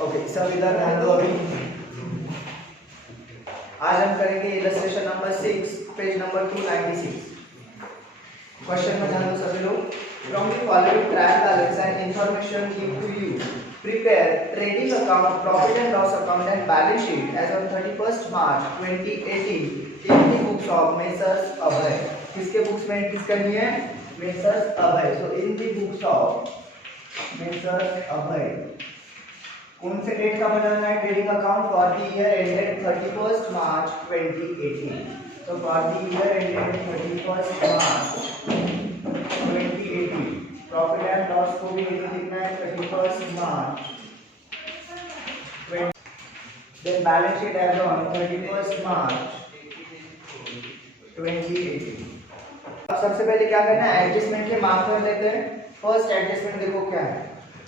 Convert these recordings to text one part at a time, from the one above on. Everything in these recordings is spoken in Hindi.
ओके, सब इधर ध्यान दो। अभी आज हम करेंगे illustration number 6, page number 296। Question में ध्यान दो सभी लोग। From the following trial balance and information given to you, prepare trading account, profit and loss account and balance sheet as on 31st March 2018 in the books of messrs Abhay. किसके बुक्स में एंट्रीज करनी है? Messrs Abhay. So in the books of messrs Abhay कौन से डेट का बनाना है trading account? For the year ended 31st March 2018। तो for the year ended 31st March 2018 profit and loss को भी लिखना है 31st March 20। Then balance sheet as on 31st March 2018। अब सबसे पहले क्या करना है? एडजस्टमेंट के मार्क कर लेते हैं। फर्स्ट एडजस्टमेंट देखो क्या है।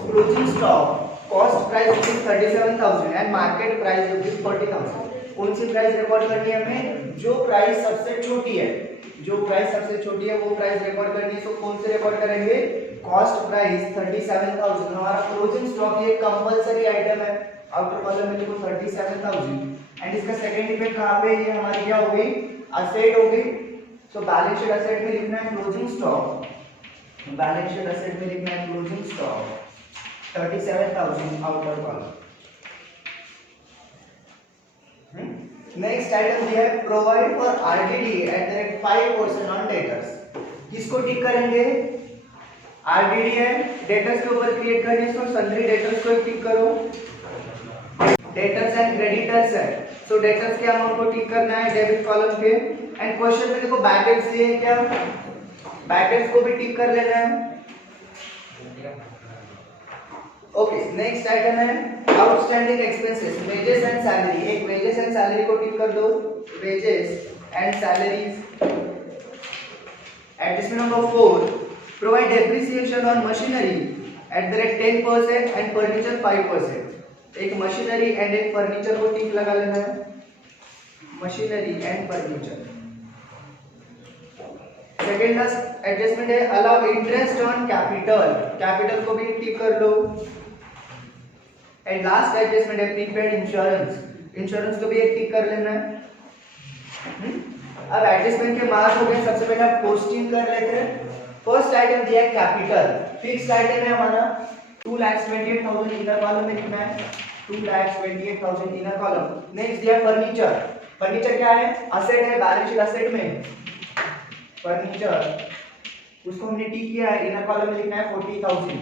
Closing stock cost price rupees 37,000 and market price rupees 40,000। कौन सी प्राइस रिकॉर्ड करनी है हमें? जो प्राइस सबसे छोटी है, जो प्राइस सबसे छोटी है वो प्राइस रिकॉर्ड करनी है। तो कौन से रिकॉर्ड करेंगे? Cost price 37,000। हमारा क्लोजिंग स्टॉक ये कंपलसरी आइटम है। आउटर कॉलम में देखो 37,000 एंड इसका सेकंड इफेक्ट कहां पे? ये हमारी क्या हो गई? असेट हो गई। सो बैलेंस शीट असेट में लिखना है closing stock. Balance sheet asset में लिखना है closing stock 37,000 outer column. Next item दिया है provide for RDD eight the rate 5% on debtors. किसको टिक करेंगे? आरडीडी है, डेटर्स के ऊपर क्रिएट करनी है। सो सन्ड्री डेटर्स को टिक करो। डेटर्स एंड क्रेडिटर्स है। सो डेटर्स के अमाउंट को टिक करना है डेबिट कॉलम पे। एंड क्वेश्चन में देखो बैक डेट्स दिए हैं क्या? बैक डेट्स को भी टिक कर लेना है। ओके, नेक्स्ट आइटम है outstanding expenses, wages and salary. एक वेजेस एंड सैलरी को टिक कर दो। Wages and salaries. Adjustment number 4, provide depreciation on machinery at the rate 10% and furniture 5%। एक मशीनरी एंड एक फर्नीचर को टिक लगा लेना है। Machinery and furniture. Second last adjustment है allow interest on capital. Capital को भी टिक कर लो। एंड लास्ट एडजस्टमेंट है प्रीपेड इंश्योरेंस। इंश्योरेंस को भी एक टिक कर लेना है। अब एडजस्टमेंट के मार्क हो गए। सबसे पहले आप पोस्टिंग कर लेते हैं। फर्स्ट आइटम दिया है कैपिटल, फिक्स्ड आइटम है हमारा 2,28,000 इनर कॉलम में लिखना है। 2,28,000 इनर कॉलम। नेक्स्ट दिया फर्नीचर। फर्नीचर क्या है? असेट है, बैलेंस शीट असेट में फर्नीचर, उसको हमने टिक किया है। इनर कॉलम में लिखना है 40,000।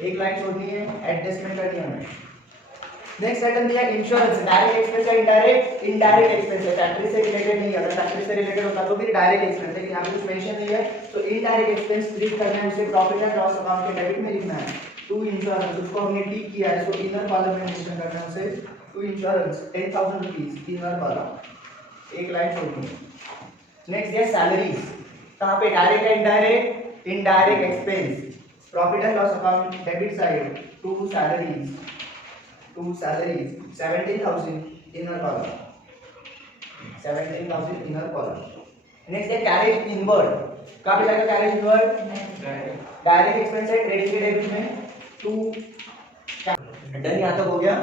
एक लाइन छोड़नी है, एडजस्टमेंट करनी है हमें। नेक्स्ट आइटम दिया इंश्योरेंस। डायरेक्ट एक्सपेंस है, इनडायरेक्ट? इनडायरेक्ट एक्सपेंस है, फैक्ट्री से रिलेटेड नहीं है। अगर फैक्ट्री से रिलेटेड होता तो फिर डायरेक्ट एक्सपेंस है, लेकिन यहाँ पे कुछ मेंशन नहीं है। तो इनडायरेक्ट एक्सपेंस ट्रीट करना है, उसे प्रॉफिट एंड लॉस अकाउंट के डेबिट में लिखना है। टू इंश्योरेंस, उसको हमने टिक किया है। सो इनर कॉलम में मेंशन करना है उसे। To insurance 10,000 rupees inner column, एक लाइन छोड़नी है। नेक्स्ट दिया सैलरीज। कहाँ पे? Direct and indirect? Indirect expense. Profit and loss account debit side to salaries. 17,000 inner column. 17,000 inner column. Next है कैरेज इनवर्ड। कहाँ पे जाएगा कैरेज इनवर्ड? डायरेक्ट एक्सपेंस है, क्रेडिट के डेबिट में। टू डन, यहाँ तक हो गया।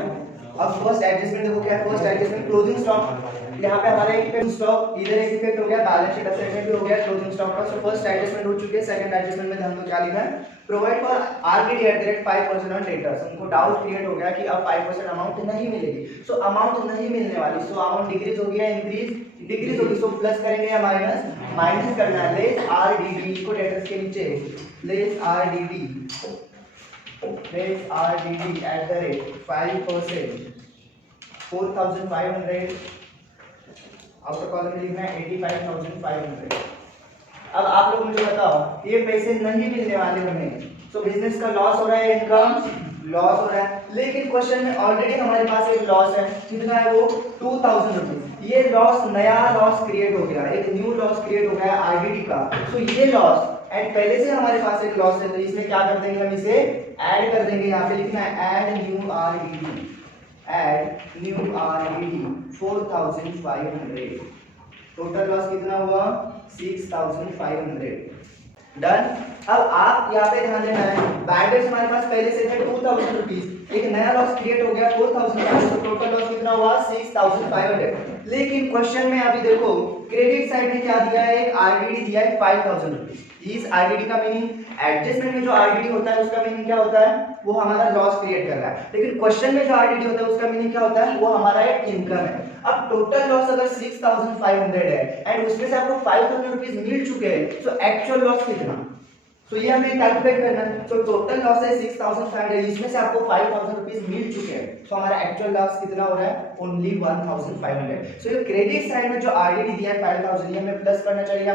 अब फर्स्ट एडजस्टमेंट देखो क्या है। First adjustment closing stock. यहाँ पे हमारा एक स्टॉक इधर एक इफेक्ट हो गया, बैलेंस शीट असेट में भी हो गया क्लोजिंग स्टॉक का। सो फर्स्ट एडजस्टमेंट हो चुकी है। सेकंड एडजस्टमेंट में ध्यान दो क्या लिखा है। Provide for RDD eight the rate 5% on debtors. उनको डाउट क्रिएट हो गया कि अब 5% अमाउंट नहीं मिलेगी। सो अमाउंट नहीं मिलने वाली। सो अमाउंट डिक्रीज होगी या इंक्रीज? डिक्रीज होगी। सो प्लस करेंगे या माइनस? माइनस करना है। लेस आरडीडी को डेटर्स के नीचे less RDD eight the rate 5%, 4,500। Outer column में लिखना है 85,500। अब आप लोग मुझे बताओ, ये पैसे नहीं मिलने वाले हमें। सो बिजनेस का लॉस हो रहा है, इनकम लॉस हो रहा है। लेकिन क्वेश्चन में ऑलरेडी हमारे पास एक लॉस है। कितना है वो? 2,000 रुपीज। ये लॉस, नया लॉस क्रिएट हो गया, एक न्यू लॉस क्रिएट हो गया आरडीडी का। सो ये लॉस एंड पहले से हमारे पास एक लॉस है, तो इसमें क्या कर देंगे? हम इसे ऐड कर देंगे। यहाँ पे लिखना है add new RDD. Add new RDD 4,500। Total loss कितना हुआ? 6,500। डन। अब आप यहाँ पे ध्यान देना है, बैड डेट्स हमारे पास पहले से है 2000 रुपीज, एक नया लॉस क्रिएट हो गया 4000, तो टोटल लॉस कितना हुआ 6500। लेकिन क्वेश्चन में अभी देखो क्रेडिट साइड में क्या दिया है, एक आरडीडी दिया है 5000 रुपीज। इस आरडीडी का मीनिंग, एडजस्टमेंट में जो आरडीडी होता है उसका मीनिंग क्या होता है, वो हमारा लॉस क्रिएट कर रहा है। लेकिन क्वेश्चन में जो आरडीडी होता है उसका मीनिंग क्या होता है, वो हमारा एक इनकम है। अब टोटल लॉस अगर 6500 है एंड उसमें से आपको 5000 रुपीज मिल चुके हैं, तो एक्चुअल लॉस कितना, तो ये हमें कैलकुलेट करना है। तो टोटल लॉस है 6500, इसमें से आपको 5000 रुपीज मिल चुके हैं, तो हमारा एक्चुअल लॉस कितना हो रहा है, ओनली 1500। सो ये क्रेडिट साइड में जो आरडीडी दिया है 5000, ये हमें प्लस करना चाहिए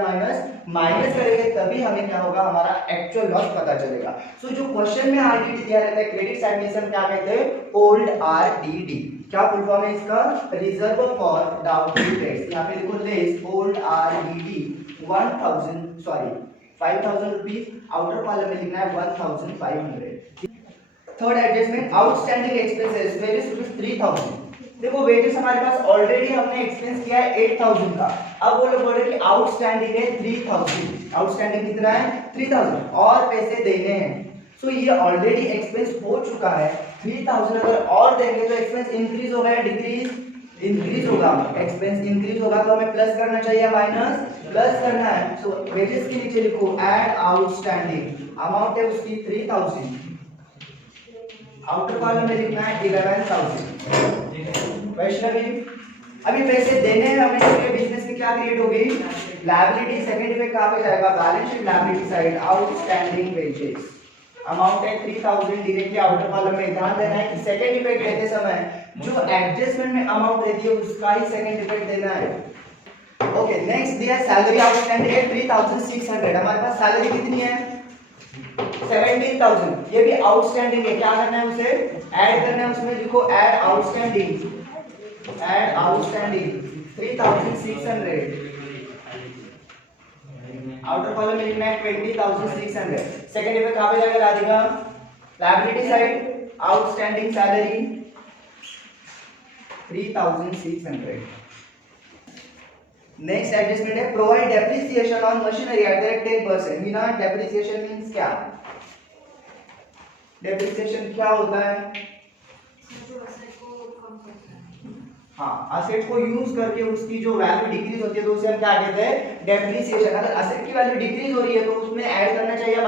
माइनस करेंगे, तभी हमें क्या होगा, हमारा एक्चुअल लॉस पता चलेगा। सो जो क्वेश्चन में आरडीडी दिया रहता है क्रेडिट साइड में, हम क्या कहते हैं, ओल्ड आरडीडी। क्या फुल फॉर्म है इसका, रिजर्व फॉर डाउटफुल डेट्स। यहाँ पे देखो less old RDD 5000 rupees, outer column में लिखना है 1500। Third adjustment, outstanding expenses wages rupees 3000। देखो वेजेस हमारे पास ऑलरेडी हमने एक्सपेंस किया है 8000 का, अब वो लोग बोल रहे हैं कि आउटस्टैंडिंग है 3000। आउटस्टैंडिंग कितना है 3000 और पैसे देने हैं। सो ये ऑलरेडी एक्सपेंस हो चुका है 3000, अगर और देंगे तो एक्सपेंस इंक्रीज होगा या डिक्रीज, इंक्रीज होगा। एक्सपेंस इंक्रीज होगा तो हमें प्लस करना चाहिए माइनस, प्लस करना है। सो वेजेस के नीचे लिखो ऐड आउटस्टैंडिंग, अमाउंट है उसकी 3000, आउटर कॉलम में लिखना है 11000। वैष्णवी अभी पैसे देने हैं हमें, इसलिए बिजनेस में क्या क्रिएट होगी, लायबिलिटी। सेकंड इफेक्ट कहां पे जाएगा, balance sheet liability side, outstanding wages, amount है 3000, डायरेक्टली आउटर कॉलम में। ध्यान देना है कि सेकंड इफेक्ट लेते समय जो एडजस्टमेंट में अमाउंट रहती है उसका ही सेकंड इफेक्ट देना है। ओके, नेक्स्ट दिया सैलरी आउटस्टैंडिंग है 3600। हमारे पास सैलरी कितनी है 17000, ये भी आउटस्टैंडिंग है। क्या करना है, उसे ऐड करना है, उसमें लिखो add outstanding, add outstanding 3600। Outer column में लिखना है 20600। सेकंड इफेक्ट कहां पे जाएगा Radhika, liability side, outstanding salary 3600। Next adjustment है provide depreciation on machinery at the rate 10%। ना डेप्रिसिएशन मींस क्या, डेप्रिसिएशन क्या होता है, हाँ, असेट को यूज करके उसकी जो वैल्यू डिक्रीज होती है तो उसे हम क्या कहते हैं, डेप्रिसिएशन। अगर असेट की वैल्यू डिक्रीज हो रही है तो उसमें ऐड करना चाहिए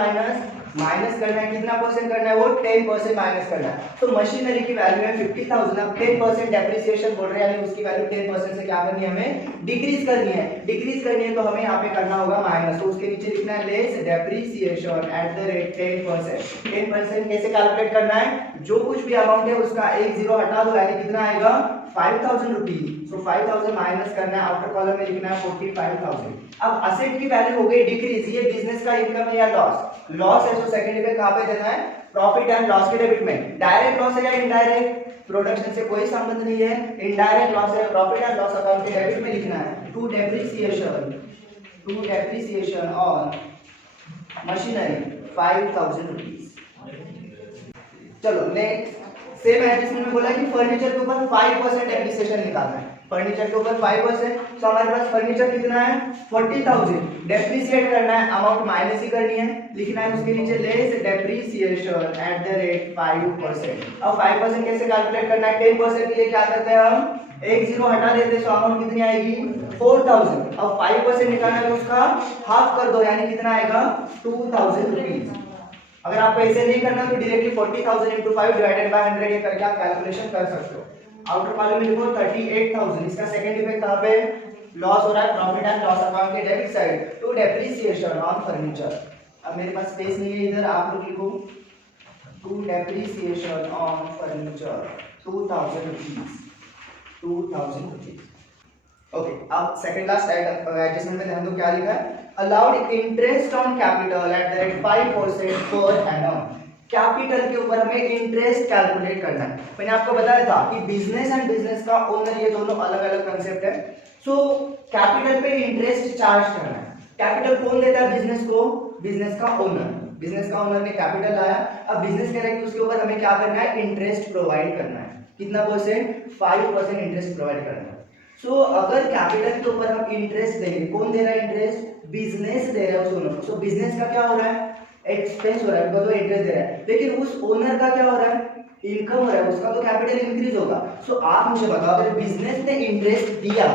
माइनस करना है। कितना परसेंट करना है, वो 10% माइनस करना है। तो मशीनरी की वैल्यू है 50000, अब 10% डेप्रिसिएशन बोल रहे हैं, यानी उसकी वैल्यू 10% से क्या करनी है, हमें डिक्रीज करनी है। डिक्रीज करनी है तो हमें यहाँ पे करना होगा माइनस, तो उसके नीचे लिखना है less depreciation eight the rate 10%। 10% कैसे कैलकुलेट करना है, जो कुछ भी अमाउंट है उसका एक जीरो हटा दो, यानी कितना आएगा 5000 रुपीज। सो 5000 माइनस करना है, आउटर कॉलम में लिखना है 45000। अब असेट की वैल्यू हो गई डिक्रीज, ये बिजनेस का इनकम है या लॉस, लॉस है। तो सेकंड इफेक्ट कहां पे देना है, प्रॉफिट एंड लॉस के डेबिट में। डायरेक्ट लॉस है या इनडायरेक्ट, प्रोडक्शन से कोई संबंध नहीं है, इनडायरेक्ट लॉस है, प्रॉफिट एंड लॉस अकाउंट के डेबिट में लिखना है to depreciation on machinery 5000 rupees. चलो नेक्स्ट, सेम एडजस्टमेंट में बोला कि फर्नीचर के ऊपर 5% डेप्रिसिएशन निकालना है। फर्नीचर के ऊपर 5%, तो हमारे पास फर्नीचर कितना है 40000, डेप्रिसिएट करना है, अमाउंट माइनस ही करनी है, लिखना है उसके नीचे less depreciation eight the rate 5%। अब 5% कैसे कैलकुलेट करना है, 10% के लिए क्या करते हैं हम, एक जीरो हटा देते हैं, तो अमाउंट कितनी आएगी 4000। अब 5% निकालना है तो उसका हाफ कर दो, यानी कितना आएगा 2000 रुपीज। अगर आपको ऐसे नहीं करना तो डायरेक्टली 40000 into 5 डिवाइडेड बाय 100 ये करके आप कैलकुलेशन कर सकते हो। आउटर कॉलम में लिखो 38000, इसका सेकंड इफेक्ट कहां पे, लॉस हो रहा है, प्रॉफिट एंड लॉस अकाउंट के debit side to depreciation on furniture. अब मेरे पास स्पेस नहीं है इधर, आप लोग लिखो to depreciation on furniture 2000 rupees, 2000 rupees. Okay, अब सेकंड लास्ट एडजस्टमेंट में ध्यान दो क्या लिखा है, allowed interest on capital at the rate 5% per annum. Capital के ऊपर हमें इंटरेस्ट कैलकुलेट करना है। मैंने आपको बताया था कि बिजनेस एंड बिजनेस का ओनर ये दोनों अलग अलग कंसेप्ट है। सो कैपिटल पे इंटरेस्ट चार्ज करना है। कैपिटल कौन देता है बिजनेस को, बिजनेस का ओनर। बिजनेस का ओनर ने कैपिटल लाया, अब बिजनेस कह रहा है कि उसके ऊपर हमें क्या करना है, इंटरेस्ट प्रोवाइड करना है। कितना परसेंट, 5% इंटरेस्ट प्रोवाइड करना है। सो अगर कैपिटल के ऊपर हम इंटरेस्ट देंगे, कौन दे रहा है इंटरेस्ट? बिजनेस दे रहा है उस ओनर को। सो बिजनेस का क्या हो रहा है? एक्सपेंस हो रहा है, बिकॉज वो इंटरेस्ट दे रहा है। लेकिन उस ओनर का क्या हो रहा है? इनकम हो रहा है, उसका तो कैपिटल इंक्रीज होगा। सो आप मुझे बताओ, अगर बिजनेस ने इंटरेस्ट दिया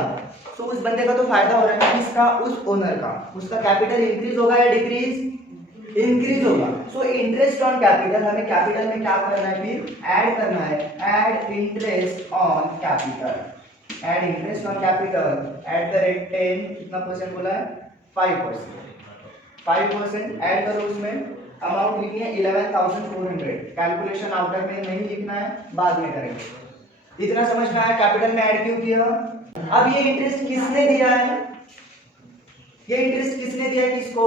तो उस बंदे का तो फायदा हो रहा है, किसका? उस ओनर का। उसका कैपिटल इंक्रीज होगा या डिक्रीज? इंक्रीज होगा। सो इंटरेस्ट ऑन कैपिटल, हमें कैपिटल में क्या करना है? फिर ऐड करना है, add interest on capital. Add interest on capital at the rate 10, कितना परसेंट बोला है? 5%। 5% ऐड करो, उसमें अमाउंट लिखनी है 11,400। कैलकुलेशन आउटर में नहीं लिखना है, बाद में करेंगे। इतना समझ में आया कैपिटल में ऐड क्यों किया? अब ये इंटरेस्ट किसने दिया है? ये इंटरेस्ट किसने दिया है? किसको?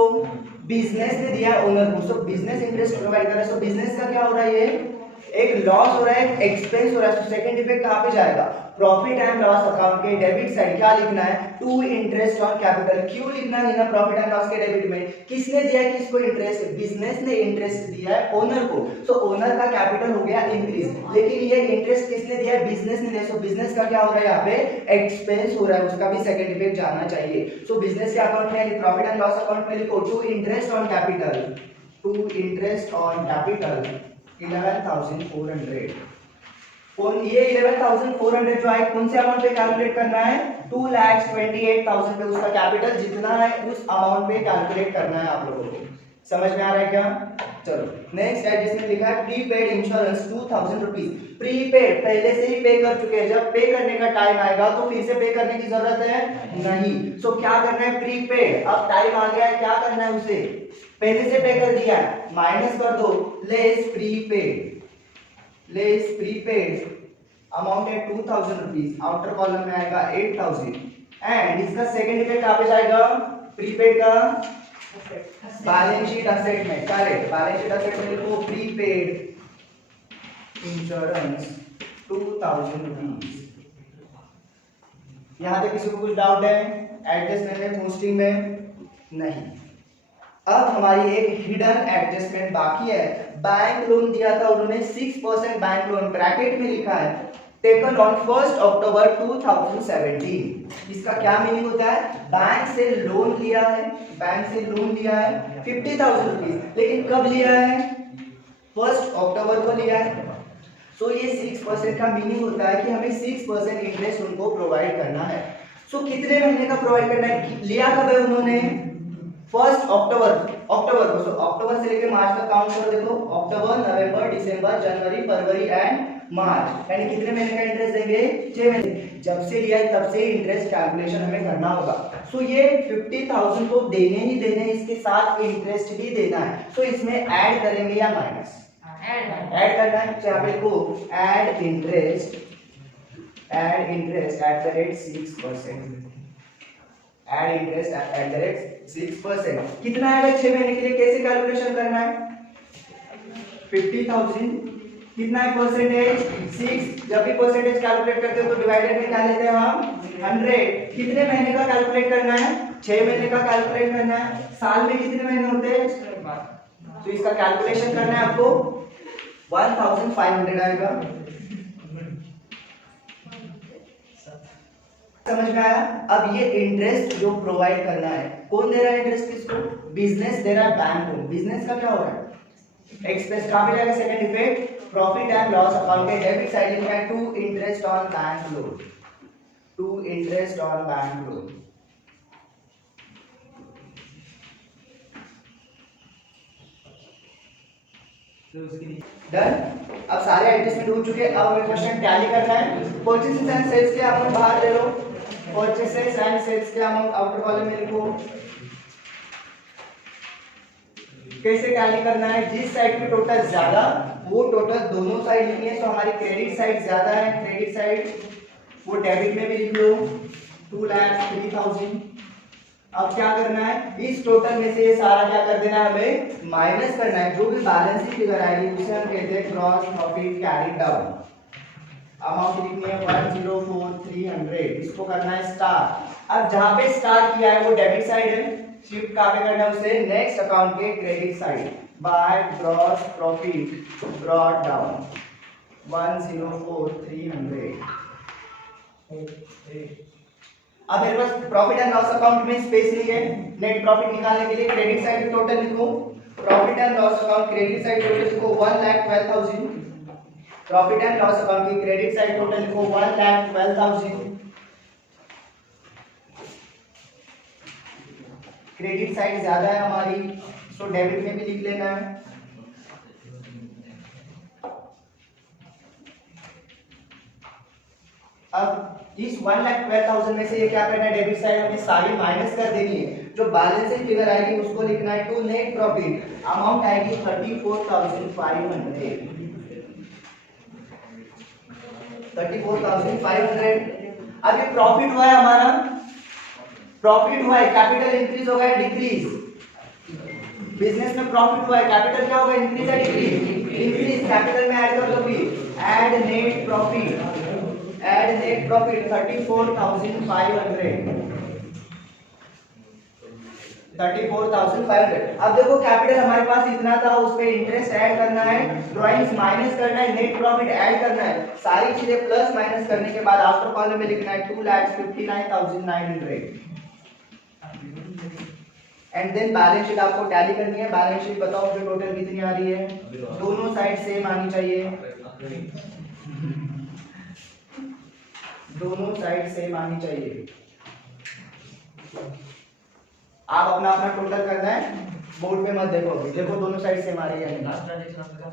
बिजनेस ने दिया है ओनर को। सो बिजनेस इंटरेस्ट प्रोवाइड कर रहा है। सो बिजनेस का क्या हो रहा है? ये एक लॉस हो रहा है, एक एक्सपेंस हो रहा है। तो सेकंड इफेक्ट कहां पे जाएगा? प्रॉफिट एंड लॉस अकाउंट के डेबिट साइड क्या लिखना है? To interest on capital. क्यों लिखना है ना प्रॉफिट एंड लॉस के डेबिट में? किसने दिया है किसको इंटरेस्ट? बिजनेस ने इंटरेस्ट दिया है ओनर को। सो ओनर का कैपिटल हो गया इंक्रीज, लेकिन ये इंटरेस्ट किसने दिया है? बिजनेस ने दिया। सो बिजनेस का क्या हो रहा है? यहाँ पे एक्सपेंस हो रहा है, उसका भी सेकंड इफेक्ट जाना चाहिए। सो बिजनेस के अकाउंट में प्रॉफिट एंड लॉस अकाउंट में लिखो to interest on capital, to interest on capital 11,400। कौन ये 11,400 जो है कौन से अमाउंट पे कैलकुलेट करना है? 2,28,000 पे उसका कैपिटल जितना है उस अमाउंट पे कैलकुलेट करना है आप लोगों को। समझ में आ रहा है क्या? चलो नेक्स्ट है जिसमें लिखा है प्रीपेड इंश्योरेंस 2,000 रुपीज। प्रीपेड पहले से ही पे कर चुके हैं, जब पे करने का टाइम आएगा तो फिर से पे करने की जरूरत है नहीं। सो क्या करना है? प्रीपेड, अब टाइम आ गया है, क्या करना है? उसे पहले से पे कर दिया है, माइनस कर दो, less prepaid. Less prepaid amount है 2,000 रुपीज, आउटर कॉलम में आएगा 8,000 एंड इसका सेकंड इफेक्ट कहां पे जाएगा? प्रीपेड का बैलेंस शीट असेट में। करेक्ट, बैलेंस शीट असेट में लिखो प्रीपेड इंश्योरेंस 2,000 रुपीज। यहां तक किसी को कुछ डाउट है? एडजस्टमेंट में, पोस्टिंग में? नहीं। अब हमारी एक हिडन एडजस्टमेंट बाकी है। बैंक लोन दिया था उन्होंने 6% बैंक लोन, ब्रैकेट में लिखा है टेकन ऑन 1 अक्टूबर 2017। इसका क्या मीनिंग होता है? बैंक से लोन लिया है, बैंक से लोन लिया है 50,000 रुपीज, लेकिन कब लिया है? 1 अक्टूबर को लिया है। सो ये 6% का मीनिंग होता है कि हमें 6% इंटरेस्ट उनको प्रोवाइड करना है। सो कितने महीने का प्रोवाइड करना है? लिया कब है उन्होंने? 1 अक्टूबर को। सो अक्टूबर से लेकर मार्च तक काउंट करो, देखो अक्टूबर, नवंबर, दिसंबर, जनवरी, फरवरी एंड मार्च, यानी कितने महीने का इंटरेस्ट देंगे? 6 महीने। जब से लिया है तब से इंटरेस्ट कैलकुलेशन हमें करना होगा। सो ये 50,000 को देने ही देने, इसके साथ इंटरेस्ट भी देना है। सो इसमें ऐड करेंगे या माइनस? ऐड करना है। तो यहाँ पे को add interest eight the rate 6%। Add interest eight the rate 6%। कितना आएगा 6 महीने के लिए? कैसे कैलकुलेशन करना है? 50,000 कितना है परसेंटेज? 6। जब भी परसेंटेज कैलकुलेट करते हो तो डिवाइडेड में क्या लेते हैं हम? 100। कितने महीने का कैलकुलेट करना है? 6 महीने का कैलकुलेट करना है। साल में कितने महीने होते हैं? तो इसका कैलकुलेशन करना है आपको, 1,500 आएगा। समझ में आया? अब ये इंटरेस्ट जो प्रोवाइड करना है, कौन दे रहा है इंटरेस्ट? किसको? बिजनेस दे रहा है बैंक को। बिजनेस का क्या हो रहा है? एक्सपेंस। कहां पे जाएगा second effect? Profit and loss account के डेबिट साइड लिखा है to interest on bank loan, to interest on bank loan. Done. अब सारे एडजस्टमेंट हो चुके हैं। अब हमें क्वेश्चन टैली करना है। परचेसेस एंड सेल्स के अमाउंट बाहर ले लो, परचेसेस एंड सेल्स के अमाउंट आउटर कॉलम में लिखो। कैसे टैली करना है? जिस साइड पे टोटल ज्यादा वो टोटल दोनों साइड लिखनी है। तो हमारी क्रेडिट साइड ज्यादा है, क्रेडिट साइड वो डेबिट में भी लिख लो 2,03,000। अब क्या करना है? इस टोटल में से ये सारा क्या कर देना है? हमें माइनस करना है। जो भी बैलेंस शीट फिगर आएगी उसे हम कहते हैं gross profit carried down. Amount लिखनी है 104,300। इसको करना है स्टार। अब जहां पे स्टार किया है वो डेबिट साइड है, शिफ्ट कहां पे करना है उसे? नेक्स्ट अकाउंट के credit side by gross profit brought down 104,300। अब मेरे पास प्रॉफिट एंड लॉस अकाउंट में स्पेस नहीं है, नेट प्रॉफिट निकालने के लिए क्रेडिट साइड टोटल लिखो, profit and loss account credit side total लिखो 1,12,000, प्रॉफिट एंड लॉस अकाउंट की क्रेडिट साइड टोटल लिखो 1,12,000, क्रेडिट साइड ज्यादा है हमारी, सो डेबिट में भी लिख लेना है। अब इस 1,12,000 में से ये क्या करना है, डेबिट साइड हमें सारी माइनस कर देनी है, जो बैलेंसिंग फिगर आएगी उसको लिखना है टू नेट प्रॉफिट, अमाउंट आएगी 34,500, 34,500। अब ये प्रॉफिट हुआ है हमारा, प्रॉफिट हुआ है, कैपिटल इंक्रीज होगा या डिक्रीज, बिजनेस में प्रॉफिट हुआ है, कैपिटल क्या होगा, इंक्रीज या डिक्रीज, इंक्रीज, कैपिटल में ऐड कर दो भी, add net profit, add net profit 34,500, 34,500। अब देखो कैपिटल हमारे पास इतना था, उस पे इंटरेस्ट ऐड करना है, ड्राइंग्स माइनस करना है, नेट प्रॉफिट ऐड करना है, सारी चीजें प्लस माइनस करने के बाद आफ्टर कॉलम में लिखना है 2,59,900 एंड देन बैलेंस शीट आपको टैली करनी है। बैलेंस शीट बताओ मुझे टोटल कितनी आ रही है, दोनों साइड सेम आनी चाहिए, दोनों साइड सेम आनी चाहिए। आप अपना अपना टोटल करना है, बोर्ड पे मत देखो, देखो दोनों साइड सेम आ रही है। लास्ट ट्रांजैक्शन आपका